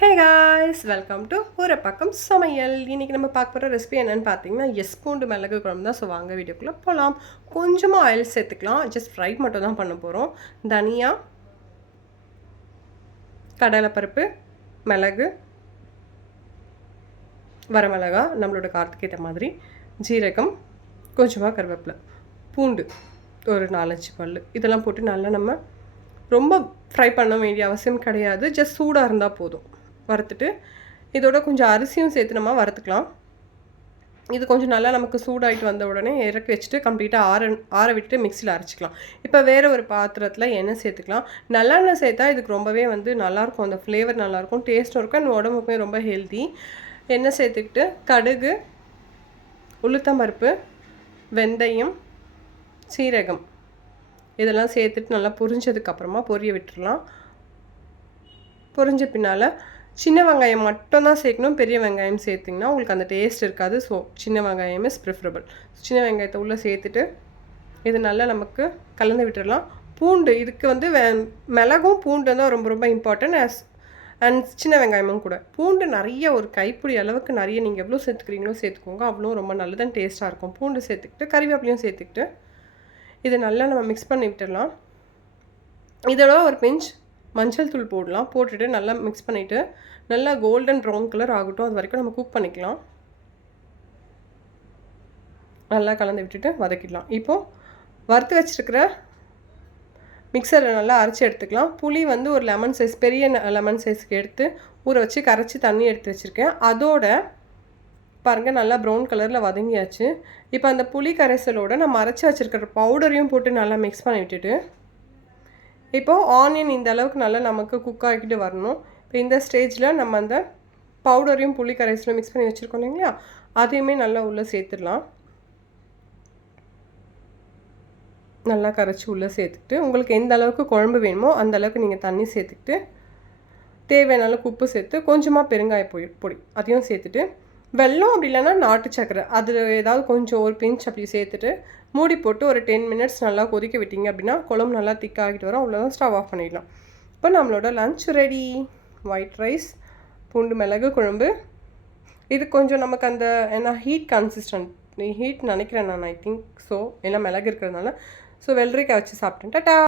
Hey guys, welcome to ஒரு பக்கம் சமையல். இன்றைக்கி நம்ம பார்க்க போகிற ரெசிபி என்னென்னு பார்த்தீங்கன்னா பூண்டு மிளகு குழம்பு தான். ஸோ வாங்க வீடியோக்குள்ளே போகலாம். கொஞ்சமாக ஆயில் சேர்த்துக்கலாம். ஜஸ்ட் ஃப்ரை மட்டும் தான் பண்ண போகிறோம். தனியா, கடலைப்பருப்பு, மிளகு, வரமிளகா நம்மளோட காரத்துக்கு ஏற்ற மாதிரி, ஜீரகம், கொஞ்சமாக கருவேப்பிலை, பூண்டு ஒரு 4-5 பல், இதெல்லாம் போட்டு நல்லா நம்ம ரொம்ப ஃப்ரை பண்ண வேண்டிய அவசியம் கிடையாது. ஜஸ்ட் சூடாக இருந்தால் போதும். வறுத்துட்டு இதோட கொஞ்சம் அரிசியும் சேர்த்து நம்ம வறுத்துக்கலாம். இது கொஞ்சம் நல்லா நமக்கு சூடாகிட்டு வந்த உடனே இறக்கி வச்சுட்டு கம்ப்ளீட்டாக ஆற விட்டுட்டு மிக்சியில் அரைச்சிக்கலாம். இப்போ வேறு ஒரு பாத்திரத்தில் எண்ணெய் சேர்த்துக்கலாம். நல்லெண்ணெய் சேர்த்தா இதுக்கு ரொம்பவே நல்லாயிருக்கும். அந்த ஃப்ளேவர் நல்லாயிருக்கும், டேஸ்ட்டும் இருக்கும், அண்ட் உடம்புக்குமே ரொம்ப ஹெல்த்தி. எண்ணெய் சேர்த்துக்கிட்டு கடுகு, உளுத்தம்பருப்பு, வெந்தயம், சீரகம் இதெல்லாம் சேர்த்துட்டு நல்லா பொரிஞ்சதுக்கப்புறமா பொரிய விட்டுடலாம். பொரிஞ்ச பின்னால் சின்ன வெங்காயம் மட்டும்தான் சேர்க்கணும். பெரிய வெங்காயம் சேர்த்திங்கன்னா உங்களுக்கு அந்த டேஸ்ட் இருக்காது. ஸோ சின்ன வெங்காயம் இஸ் ப்ரிஃபரபிள். சின்ன வெங்காயத்தை உள்ளே சேர்த்துட்டு இது நல்லா நமக்கு கலந்து விட்டுடலாம். பூண்டு இதுக்கு மிளகும் பூண்டு தான் ரொம்ப ரொம்ப இம்பார்ட்டன்ட். அண்ட் சின்ன வெங்காயமும் கூட. பூண்டு நிறைய ஒரு கைப்பிடி அளவுக்கு நிறைய நீங்கள் எவ்வளோ சேர்த்துக்கிறீங்களோ சேர்த்துக்கோங்க. அவ்வளோ ரொம்ப நல்லதான் டேஸ்ட்டாக இருக்கும். பூண்டு சேர்த்துக்கிட்டு கறிவேப்பிலையும் சேர்த்துக்கிட்டு இதை நல்லா நம்ம மிக்ஸ் பண்ணி விட்டுடலாம். இதோட ஒரு பிஞ்ச் மஞ்சள் தூள் போடலாம். போட்டுட்டு நல்லா மிக்ஸ் பண்ணிவிட்டு நல்லா கோல்டன் ப்ரௌன் கலர் ஆகட்டும். அது வரைக்கும் நம்ம குக் பண்ணிக்கலாம். நல்லா கலந்து விட்டுட்டு வதக்கிடலாம். இப்போது வறுத்து வச்சுருக்கிற மிக்சரில் நல்லா அரைச்சி எடுத்துக்கலாம். புளி ஒரு லெமன் சைஸ், பெரிய லெமன் சைஸ்க்கு எடுத்து ஊற வச்சு கரைச்சி தண்ணி எடுத்து வச்சுருக்கேன். அதோட பாருங்கள் நல்லா ப்ரௌன் கலரில் வதங்கியாச்சு. இப்போ அந்த புளி கரைசலோடு நம்ம அரைச்சி வச்சுருக்கிற பவுடரையும் போட்டு நல்லா மிக்ஸ் பண்ணி விட்டுட்டு இப்போது ஆனியன் இந்த அளவுக்கு நல்லா நமக்கு குக் ஆகிக்கிட்டு வரணும். இப்போ இந்த ஸ்டேஜில் நம்ம அந்த பவுடரையும் புளி கரைசலும் மிக்ஸ் பண்ணி வச்சுருக்கோம் இல்லைங்களா, அதையுமே நல்லா உள்ளே சேர்த்துடலாம். நல்லா கரைச்சி உள்ளே சேர்த்துக்கிட்டு உங்களுக்கு எந்த அளவுக்கு குழம்பு வேணுமோ அந்த அளவுக்கு நீங்கள் தண்ணி சேர்த்துக்கிட்டு தேவையான அளவுக்கு உப்பு சேர்த்து கொஞ்சமாக பெருங்காய பொடி அதையும் சேர்த்துட்டு வெல்லம் அப்படி இல்லைன்னா நாட்டு சக்கரை அது ஏதாவது கொஞ்சம் ஒரு பிஞ்ச் அப்படி சேர்த்துட்டு மூடி போட்டு ஒரு 10 மினிட்ஸ் நல்லா கொதிக்க விட்டிங்க அப்படின்னா குழம்பு நல்லா திக்காகிட்டு வரும். அவ்வளோதான், ஸ்டவ் ஆஃப் பண்ணிடலாம். இப்போ நம்மளோட லன்ச் ரெடி. ஒயிட் ரைஸ், பூண்டு மிளகு குழம்பு. இது கொஞ்சம் நமக்கு அந்த ஏன்னா ஹீட் நினைக்கிறேன் நான். ஐ திங்க் ஸோ, ஏன்னா மிளகு இருக்கிறதுனால. ஸோ வெள்ளரிக்காய் வச்சு சாப்பிட்டேன். டாடா.